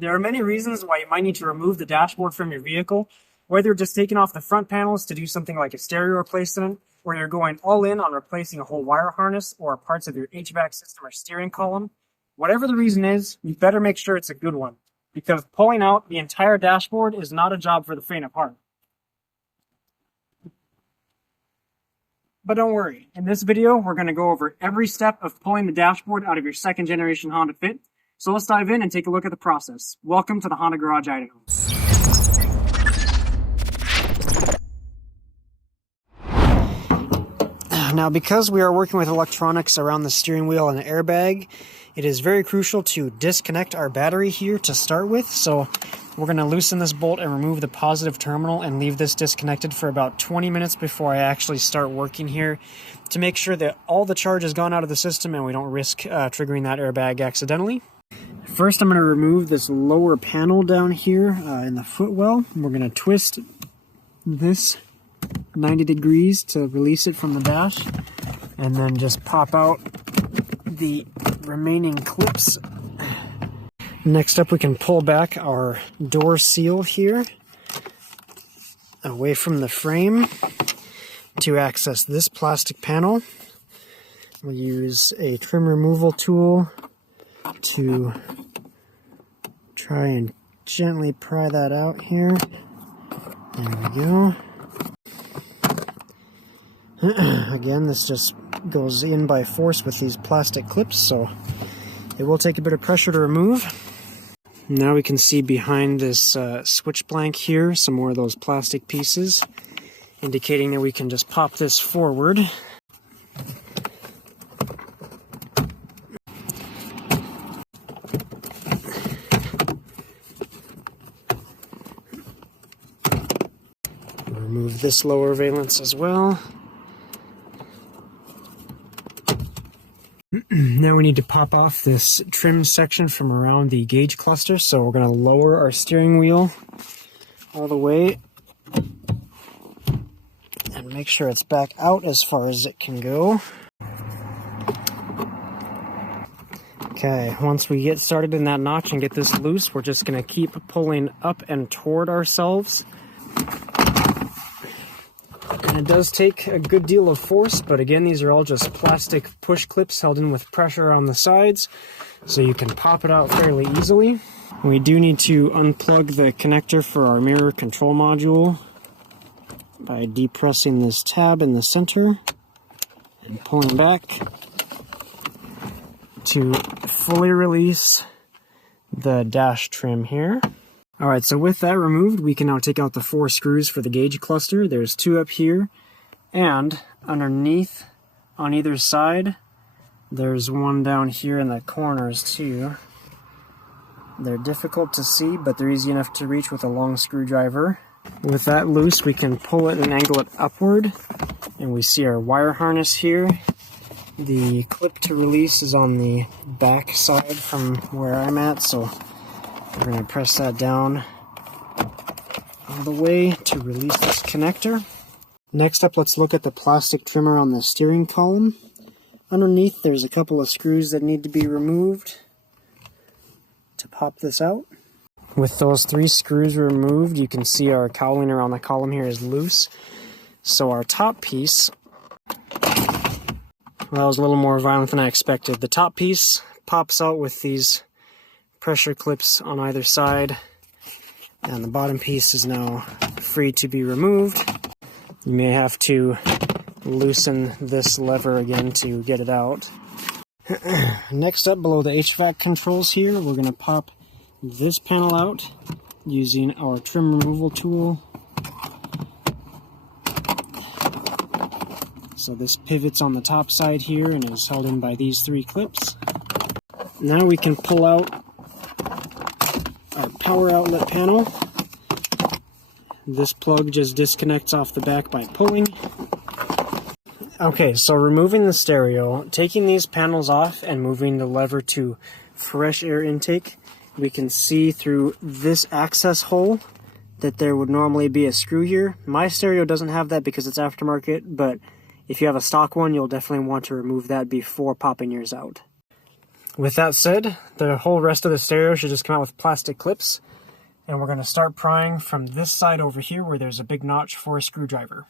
There are many reasons why you might need to remove the dashboard from your vehicle, whether you're just taking off the front panels to do something like a stereo replacement, or you're going all in on replacing a whole wire harness or parts of your HVAC system or steering column. Whatever the reason is, you better make sure it's a good one, because pulling out the entire dashboard is not a job for the faint of heart. But don't worry, in this video, we're going to go over every step of pulling the dashboard out of your second generation Honda Fit. So let's dive in and take a look at the process. Welcome to the Honda Garage, Idaho. Now, because we are working with electronics around the steering wheel and the airbag, it is very crucial to disconnect our battery here to start with. So we're going to loosen this bolt and remove the positive terminal and leave this disconnected for about 20 minutes before I actually start working here to make sure that all the charge has gone out of the system and we don't risk triggering that airbag accidentally. First, I'm going to remove this lower panel down here in the footwell. We're going to twist this 90 degrees to release it from the dash, and then just pop out the remaining clips. Next up, we can pull back our door seal here away from the frame to access this plastic panel. We'll use a trim removal tool to try and gently pry that out here. There we go. Again, this just goes in by force with these plastic clips, so it will take a bit of pressure to remove. Now we can see behind this switch blank here some more of those plastic pieces, indicating that we can just pop this forward. Remove this lower valence as well. Now we need to pop off this trim section from around the gauge cluster, so we're going to lower our steering wheel all the way and make sure it's back out as far as it can go. Okay, once we get started in that notch and get this loose, we're just going to keep pulling up and toward ourselves. And it does take a good deal of force, but again, these are all just plastic push clips held in with pressure on the sides, so you can pop it out fairly easily. We do need to unplug the connector for our mirror control module by depressing this tab in the center and pulling back to fully release the dash trim here. Alright, so with that removed, we can now take out the 4 screws for the gauge cluster. There's 2 up here, and underneath on either side, there's 1 down here in the corners too. They're difficult to see, but they're easy enough to reach with a long screwdriver. With that loose, we can pull it and angle it upward, and we see our wire harness here. The clip to release is on the back side from where I'm at, so we're going to press that down all the way to release this connector. Next up, let's look at the plastic trimmer on the steering column. Underneath, there's a couple of screws that need to be removed to pop this out. With those 3 screws removed, you can see our cowling around the column here is loose. So our top piece, well, that was a little more violent than I expected. The top piece pops out with these pressure clips on either side, and the bottom piece is now free to be removed. You may have to loosen this lever again to get it out. Next up, below the HVAC controls here, we're going to pop this panel out using our trim removal tool. So this pivots on the top side here and is held in by these 3 clips. Now we can pull out our power outlet panel. This plug just disconnects off the back by pulling. Okay, so removing the stereo, taking these panels off and moving the lever to fresh air intake, we can see through this access hole that there would normally be a screw here. My stereo doesn't have that because it's aftermarket, but if you have a stock one, you'll definitely want to remove that before popping yours out. With that said, the whole rest of the stereo should just come out with plastic clips. And we're going to start prying from this side over here where there's a big notch for a screwdriver.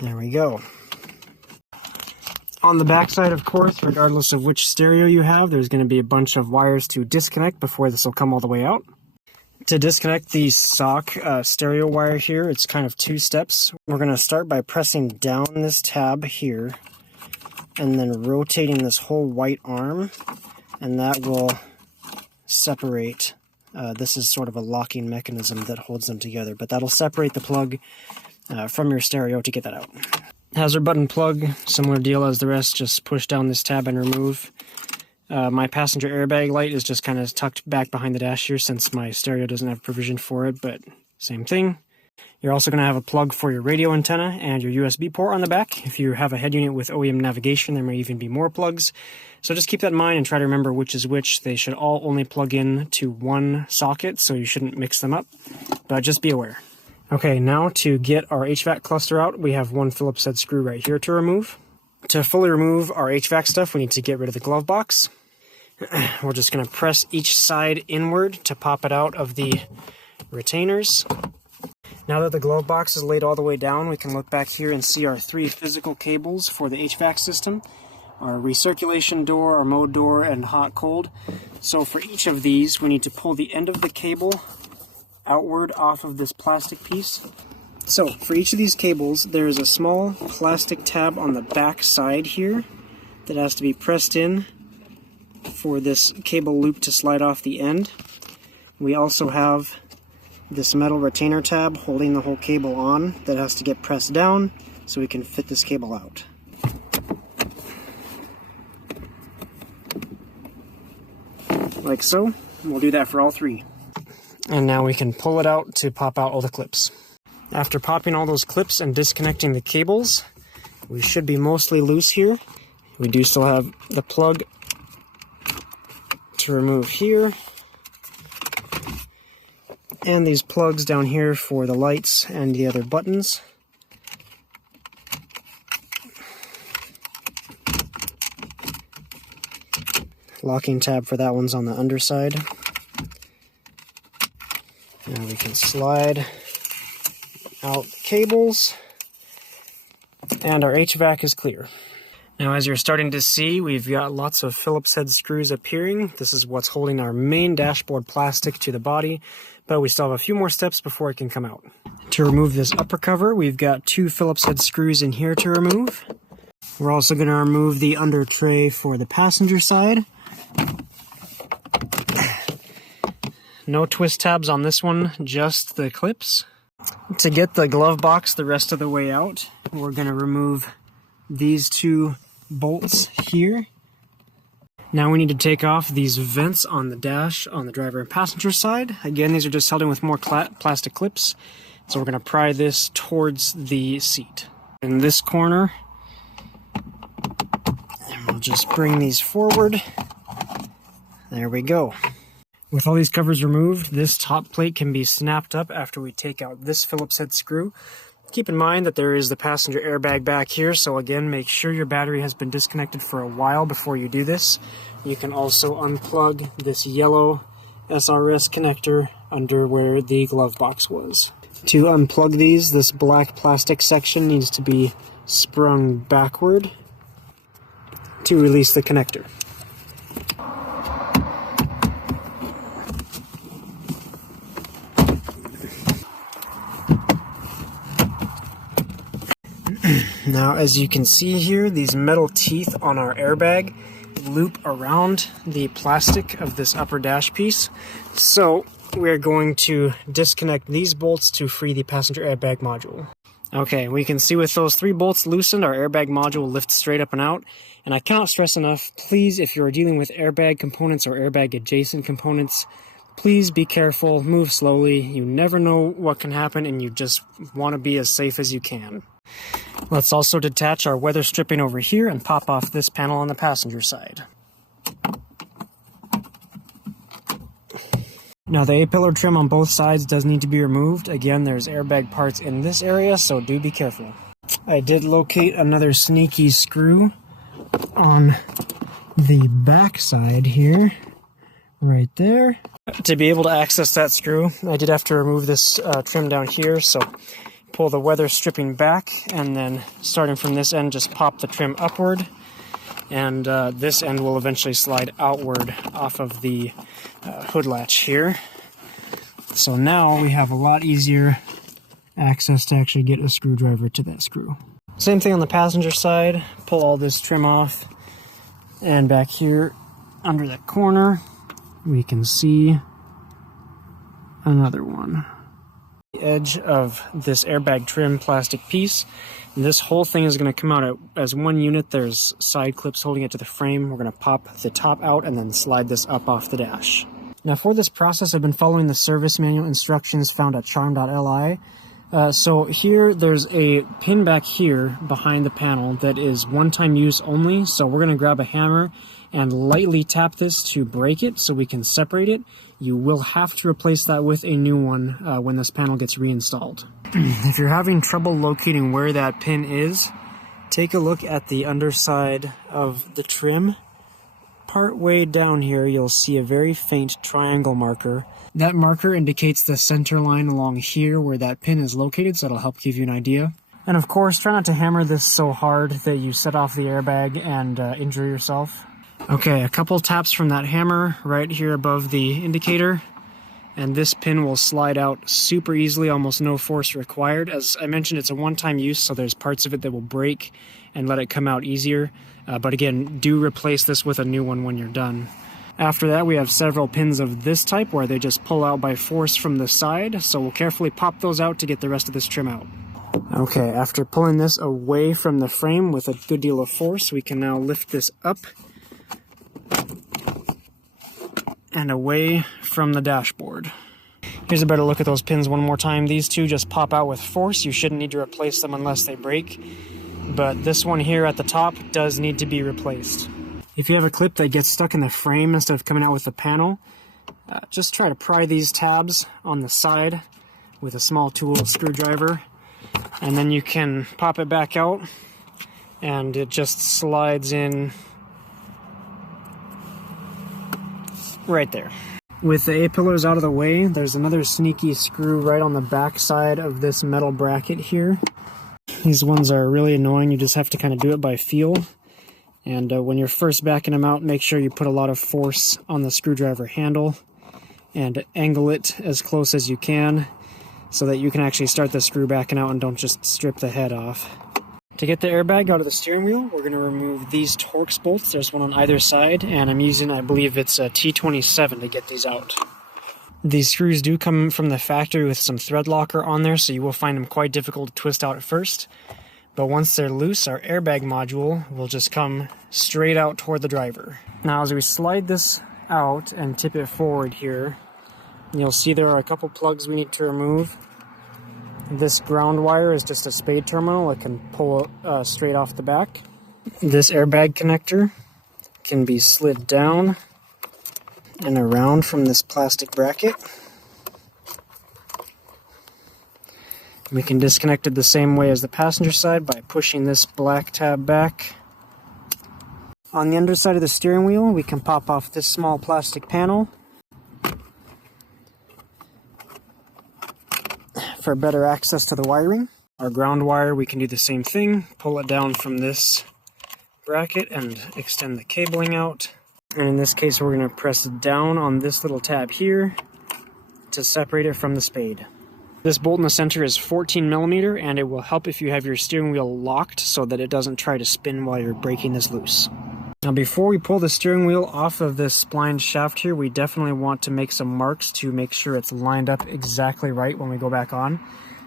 There we go. On the back side, of course, regardless of which stereo you have, there's going to be a bunch of wires to disconnect before this will come all the way out. To disconnect the stock stereo wire here, it's kind of 2 steps. We're going to start by pressing down this tab here and then rotating this whole white arm, and that will separate. This is sort of a locking mechanism that holds them together, but that'll separate the plug from your stereo to get that out. Hazard button plug, similar deal as the rest, just push down this tab and remove. My passenger airbag light is just kind of tucked back behind the dash here since my stereo doesn't have provision for it, but same thing. You're also going to have a plug for your radio antenna and your USB port on the back. If you have a head unit with OEM navigation, there may even be more plugs. So just keep that in mind and try to remember which is which. They should all only plug in to one socket, so you shouldn't mix them up, but just be aware. Okay, now to get our HVAC cluster out, we have one Phillips head screw right here to remove. To fully remove our HVAC stuff, we need to get rid of the glove box. We're just going to press each side inward to pop it out of the retainers. Now that the glove box is laid all the way down, we can look back here and see our 3 physical cables for the HVAC system. Our recirculation door, our mode door, and hot-cold. So for each of these, we need to pull the end of the cable outward off of this plastic piece. So for each of these cables, there is a small plastic tab on the back side here that has to be pressed in for this cable loop to slide off the end. We also have this metal retainer tab holding the whole cable on that has to get pressed down so we can fit this cable out. Like so. We'll do that for all 3. And now we can pull it out to pop out all the clips. After popping all those clips and disconnecting the cables, we should be mostly loose here. We do still have the plug to remove here, and these plugs down here for the lights and the other buttons. Locking tab for that one's on the underside. Now we can slide out the cables, and our HVAC is clear. Now, as you're starting to see, we've got lots of Phillips head screws appearing. This is what's holding our main dashboard plastic to the body, but we still have a few more steps before it can come out. To remove this upper cover, we've got 2 Phillips head screws in here to remove. We're also going to remove the under tray for the passenger side. No twist tabs on this one, just the clips. To get the glove box the rest of the way out, we're going to remove these 2 bolts here. Now we need to take off these vents on the dash on the driver and passenger side. Again, these are just held in with more plastic clips. So we're going to pry this towards the seat. In this corner, and we'll just bring these forward. There we go. With all these covers removed, this top plate can be snapped up after we take out this Phillips head screw. Keep in mind that there is the passenger airbag back here, so again, make sure your battery has been disconnected for a while before you do this. You can also unplug this yellow SRS connector under where the glove box was. To unplug these, this black plastic section needs to be sprung backward to release the connector. Now, as you can see here, these metal teeth on our airbag loop around the plastic of this upper dash piece. So we're going to disconnect these bolts to free the passenger airbag module. Okay, we can see with those 3 bolts loosened, our airbag module lifts straight up and out. And I cannot stress enough, please, if you're dealing with airbag components or airbag adjacent components, please be careful, move slowly. You never know what can happen, and you just want to be as safe as you can. Let's also detach our weather stripping over here and pop off this panel on the passenger side. Now, the A-pillar trim on both sides does need to be removed. Again, there's airbag parts in this area, so do be careful. I did locate another sneaky screw on the back side here, right there. To be able to access that screw, I did have to remove this trim down here, so pull the weather stripping back, and then starting from this end, just pop the trim upward, and this end will eventually slide outward off of the hood latch here. So now we have a lot easier access to actually get a screwdriver to that screw. Same thing on the passenger side. Pull all this trim off, and back here under that corner we can see another one. The edge of this airbag trim plastic piece. And this whole thing is going to come out as one unit. There's side clips holding it to the frame. We're going to pop the top out and then slide this up off the dash. Now for this process, I've been following the service manual instructions found at charm.li. So here there's a pin back here behind the panel that is one-time use only. So we're going to grab a hammer and lightly tap this to break it so we can separate it. You will have to replace that with a new one when this panel gets reinstalled. If you're having trouble locating where that pin is, take a look at the underside of the trim. Part way down here, you'll see a very faint triangle marker. That marker indicates the center line along here where that pin is located, so it'll help give you an idea. And of course, try not to hammer this so hard that you set off the airbag and injure yourself. Okay, a couple taps from that hammer right here above the indicator, and this pin will slide out super easily, almost no force required. As I mentioned, it's a one-time use, so there's parts of it that will break and let it come out easier. But again, do replace this with a new one when you're done. After that, we have several pins of this type where they just pull out by force from the side, so we'll carefully pop those out to get the rest of this trim out. Okay, after pulling this away from the frame with a good deal of force, we can now lift this up and away from the dashboard. Here's a better look at those pins one more time. These two just pop out with force. You shouldn't need to replace them unless they break. But this one here at the top does need to be replaced. If you have a clip that gets stuck in the frame instead of coming out with the panel, just try to pry these tabs on the side with a small tool screwdriver, and then you can pop it back out and it just slides in right there. With the A-pillars out of the way, there's another sneaky screw right on the back side of this metal bracket here. These ones are really annoying. You just have to kind of do it by feel. And when you're first backing them out, make sure you put a lot of force on the screwdriver handle and angle it as close as you can so that you can actually start the screw backing out and don't just strip the head off. To get the airbag out of the steering wheel, we're going to remove these Torx bolts. There's one on either side, and I'm using, I believe it's a T27 to get these out. These screws do come from the factory with some thread locker on there, so you will find them quite difficult to twist out at first. But once they're loose, our airbag module will just come straight out toward the driver. Now as we slide this out and tip it forward here, you'll see there are a couple plugs we need to remove. This ground wire is just a spade terminal. It can pull straight off the back. This airbag connector can be slid down and around from this plastic bracket. We can disconnect it the same way as the passenger side by pushing this black tab back. On the underside of the steering wheel, we can pop off this small plastic panel for better access to the wiring. Our ground wire, we can do the same thing. Pull it down from this bracket and extend the cabling out. And in this case, we're going to press down on this little tab here to separate it from the spade. This bolt in the center is 14 millimeter, and it will help if you have your steering wheel locked so that it doesn't try to spin while you're breaking this loose. Now before we pull the steering wheel off of this splined shaft here, we definitely want to make some marks to make sure it's lined up exactly right when we go back on.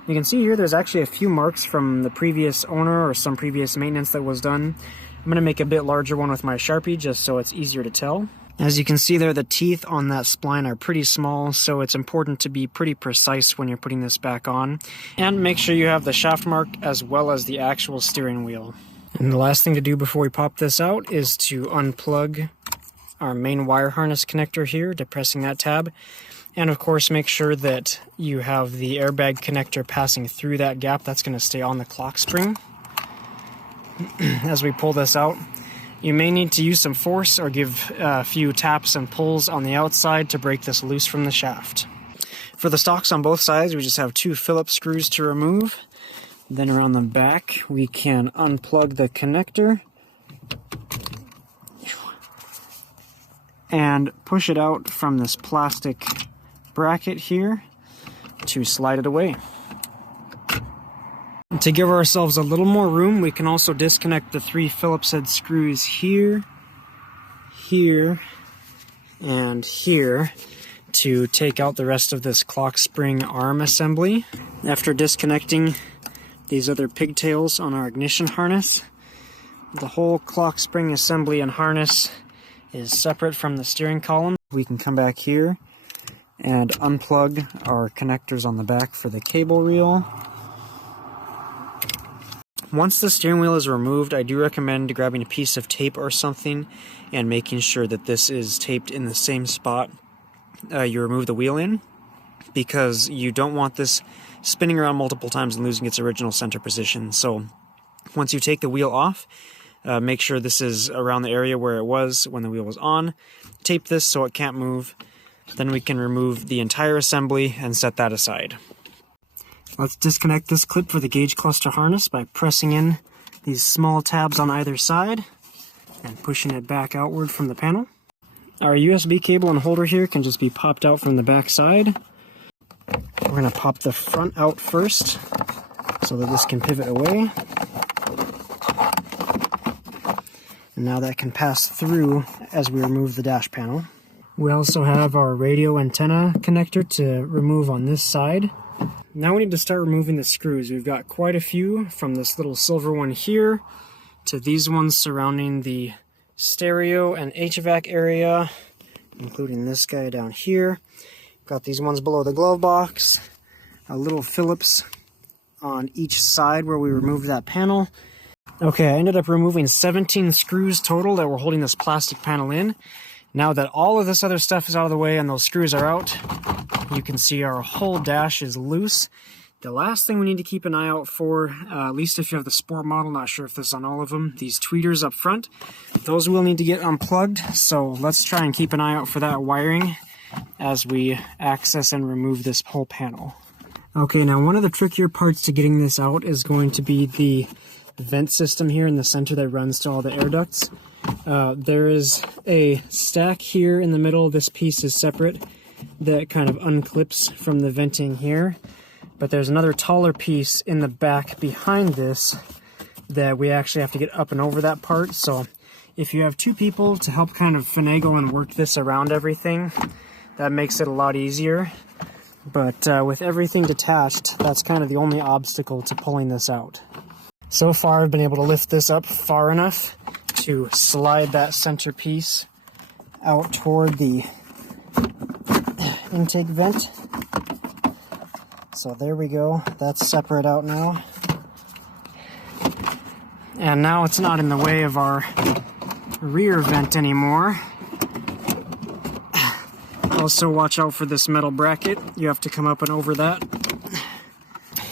You can see here there's actually a few marks from the previous owner or some previous maintenance that was done. I'm going to make a bit larger one with my Sharpie just so it's easier to tell. As you can see there, the teeth on that spline are pretty small, so it's important to be pretty precise when you're putting this back on. And make sure you have the shaft marked as well as the actual steering wheel. And the last thing to do before we pop this out is to unplug our main wire harness connector here, depressing that tab. And of course, make sure that you have the airbag connector passing through that gap. That's going to stay on the clock spring. as we pull this out. You may need to use some force or give a few taps and pulls on the outside to break this loose from the shaft. For the stocks on both sides, we just have 2 Phillips screws to remove. Then around the back, we can unplug the connector and push it out from this plastic bracket here to slide it away. To give ourselves a little more room, we can also disconnect the 3 Phillips head screws here, here, and here to take out the rest of this clock spring arm assembly. After disconnecting these other pigtails on our ignition harness, the whole clock spring assembly and harness is separate from the steering column. We can come back here and unplug our connectors on the back for the cable reel. Once the steering wheel is removed, I do recommend grabbing a piece of tape or something and making sure that this is taped in the same spot you remove the wheel in, because you don't want this spinning around multiple times and losing its original center position. So once you take the wheel off, make sure this is around the area where it was when the wheel was on. Tape this so it can't move. Then we can remove the entire assembly and set that aside. Let's disconnect this clip for the gauge cluster harness by pressing in these small tabs on either side and pushing it back outward from the panel. Our USB cable and holder here can just be popped out from the back side. We're going to pop the front out first so that this can pivot away. And now that can pass through as we remove the dash panel. We also have our radio antenna connector to remove on this side. Now we need to start removing the screws. We've got quite a few, from this little silver one here to these ones surrounding the stereo and HVAC area, including this guy down here. Got these ones below the glove box, a little Phillips on each side where we removed that panel. Okay, I ended up removing 17 screws total that were holding this plastic panel in. Now that all of this other stuff is out of the way and those screws are out, you can see our whole dash is loose. The last thing we need to keep an eye out for, at least if you have the Sport model, not sure if this is on all of them, these tweeters up front, those will need to get unplugged. So let's try and keep an eye out for that wiring as we access and remove this whole panel. Okay, now one of the trickier parts to getting this out is going to be the vent system here in the center that runs to all the air ducts. There is a stack here in the middle. This piece is separate that kind of unclips from the venting here. But there's another taller piece in the back behind this that we actually have to get up and over that part. So if you have 2 people to help kind of finagle and work this around everything, that makes it a lot easier. But with everything detached, that's kind of the only obstacle to pulling this out. So far, I've been able to lift this up far enough to slide that center piece out toward the intake vent. So there we go, that's separate out now. And now it's not in the way of our rear vent anymore. Also watch out for this metal bracket, you have to come up and over that.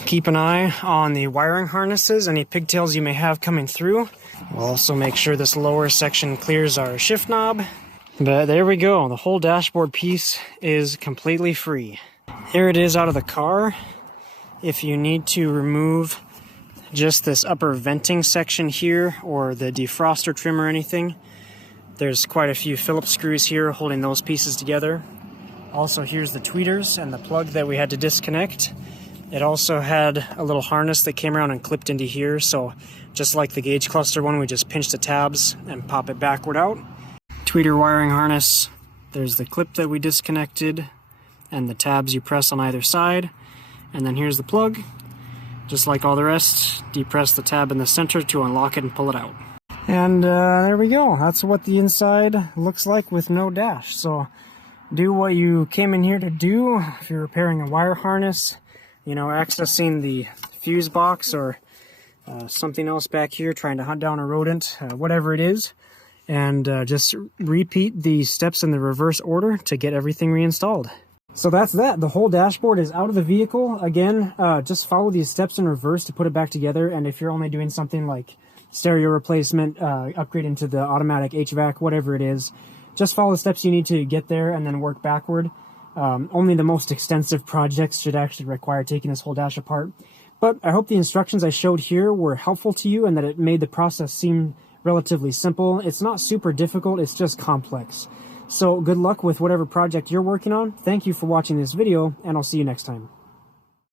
Keep an eye on the wiring harnesses, any pigtails you may have coming through. We'll also make sure this lower section clears our shift knob. But there we go, the whole dashboard piece is completely free. Here it is out of the car. If you need to remove just this upper venting section here or the defroster trim or anything, there's quite a few Phillips screws here holding those pieces together. Also, here's the tweeters and the plug that we had to disconnect. It also had a little harness that came around and clipped into here, so just like the gauge cluster one, we just pinch the tabs and pop it backward out. Tweeter wiring harness, there's the clip that we disconnected and the tabs you press on either side. And then here's the plug. Just like all the rest, depress the tab in the center to unlock it and pull it out. And there we go. That's what the inside looks like with no dash. So do what you came in here to do. If you're repairing a wire harness, you know, accessing the fuse box or something else back here, trying to hunt down a rodent, whatever it is. And just repeat the steps in the reverse order to get everything reinstalled. So that's that. The whole dashboard is out of the vehicle. Again, just follow these steps in reverse to put it back together. And if you're only doing something like stereo replacement, upgrade into the automatic HVAC, whatever it is. Just follow the steps you need to get there and then work backward. Only the most extensive projects should actually require taking this whole dash apart. But I hope the instructions I showed here were helpful to you and that it made the process seem relatively simple. It's not super difficult, it's just complex. So good luck with whatever project you're working on. Thank you for watching this video, and I'll see you next time.